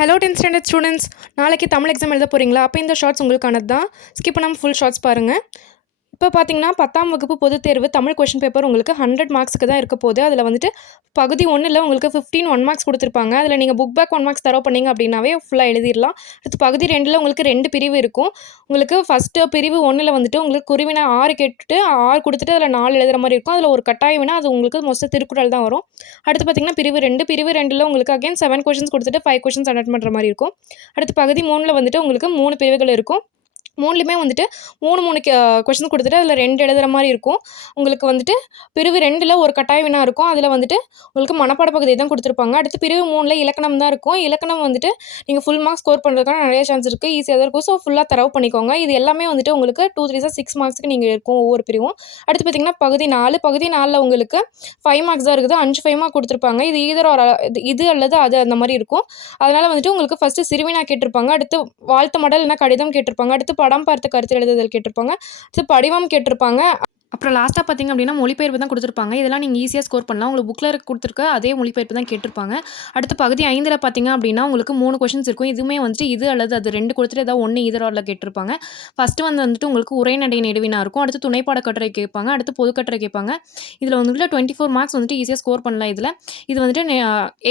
Hello 10th standard students, நாளைக்கு Tamil exam எழுத போகிறீங்களா? அப்போ இந்த ஷார்ட்ஸ் உங்களுக்கானது தான். ஸ்கிப் பண்ணாமல் ஃபுல் ஷார்ட்ஸ் பாருங்கள். இப்போ பார்த்தீங்கன்னா 10ஆம் வகுப்பு பொதுத் தேர்வு தமிழ் கொஷின் பேப்பர் உங்களுக்கு 100 மார்க்ஸ்க்கு தான் இருக்க போகுது. அதில் வந்துட்டு பகுதி 1ல் உங்களுக்கு 15 1 மார்க்ஸ் கொடுத்துருப்பாங்க. அதில் நீங்கள் புக் பேக் 1 மார்க்ஸ் தரவு பண்ணீங்க அப்படின்னாவே ஃபுல்லாக எழுதிடலாம். அடுத்து பகுதி 2ல் உங்களுக்கு 2 பிரிவு இருக்கும். உங்களுக்கு ஃபஸ்ட்டு பிரிவு 1ல் வந்துட்டு உங்களுக்கு குருவினா 6 கேட்டுட்டு 6 கொடுத்துட்டு அதில் 4 எழுதுகிற மாதிரி இருக்கும். அதில் ஒரு கட்டாய வினா, அது உங்களுக்கு மொஸ்ட் திருக்குறள் தான் வரும். அடுத்து பார்த்தீங்கன்னா பிரிவு 2ல் உங்களுக்கு அகைன் 7 கொஷின்ஸ் கொடுத்துட்டு 5 கொஷின்ஸ் அட்டெண்ட் பண்ணுற மாதிரி இருக்கும். அடுத்து பகுதி 3ல் வந்துட்டு உங்களுக்கு 3 பிரிவுகள் இருக்கும். 3லுமே வந்துட்டு 3 கொஷின் கொடுத்துட்டு அதில் 2 எழுதுகிற மாதிரி இருக்கும். உங்களுக்கு வந்துட்டு பிரிவு 2ல் ஒரு கட்டாய வினா இருக்கும். அதில் வந்துட்டு உங்களுக்கு மனப்பாட பகுதி தான் கொடுத்துருப்பாங்க. அடுத்து பிரிவு 3ல் இலக்கணம் தான் இருக்கும். இலக்கணம் வந்துட்டு நீங்கள் ஃபுல் மார்க்ஸ் ஸ்கோர் பண்ணுறதுக்கான நிறைய சான்ஸ் இருக்குது. ஈஸியாக தான் இருக்கும். ஸோ ஃபுல்லாக தரவு பண்ணிக்கோங்க. இது எல்லாமே வந்துட்டு உங்களுக்கு 2 3 6 மார்க்ஸ்க்கு நீங்கள் இருக்கும் ஒவ்வொரு பிரிவும். அடுத்து பார்த்தீங்கன்னா பகுதி 4ல் உங்களுக்கு 5 மார்க்ஸ் தான் இருக்குது. 5 5 மார்க் கொடுத்துருப்பாங்க. இது இது அல்லது அது அந்த மாதிரி இருக்கும். அதனால் வந்துட்டு உங்களுக்கு ஃபஸ்ட்டு சிறுவினா கேட்டிருப்பாங்க. அடுத்து வாழ்த்து மடல் இல்லைனா கடிதம் கேட்டிருப்பாங்க. அடுத்து படம் பார்த்து கருத்து எழுதுதல் கேட்டிருப்பாங்க. அடுத்து படிவம் கேட்டிருப்பாங்க. அப்புறம் லாஸ்ட்டாக பார்த்தீங்க அப்படின்னா மொழிபெயர்ப்பு தான் கொடுத்துருப்பாங்க. இதெல்லாம் நீங்கள் ஈஸியாக ஸ்கோர் பண்ணலாம். உங்களுக்கு புக்கில் கொடுத்துருக்க அதே மொழிபெயர்ப்பு தான் கேட்டிருப்பாங்க. அடுத்து பகுதி 5ல் பார்த்தீங்க அப்படின்னா உங்களுக்கு 3 கொஷின்ஸ் இருக்கும். இதுவுமே வந்துட்டு இது அல்லது அது 2 கொடுத்துட்டு ஏதாவது 1 இதர் ஆரில் கேட்டிருப்பாங்க. ஃபஸ்ட்டு வந்துட்டு உங்களுக்கு உரைநடை நெடுவினா இருக்கும். அடுத்து துணைப்பாட கட்டுரை கேட்பாங்க. அடுத்து பொதுக்கட்டுரை கேட்பாங்க. இதில் வந்துட்டு 24 மார்க்ஸ் வந்துட்டு ஈஸியாக ஸ்கோர் பண்ணலாம். இது வந்துட்டு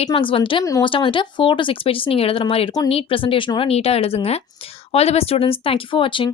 8 மார்க்ஸ் வந்துட்டு மோஸ்ட்டாக வந்துட்டு 4 to 6 பேஜஸ் நீங்கள் எழுதுகிற மாதிரி இருக்கும். நீட் ப்ரெசன்டேஷனோட நீட்டாக எழுதுங்க. All the best students. Thank you for வாட்சிங்.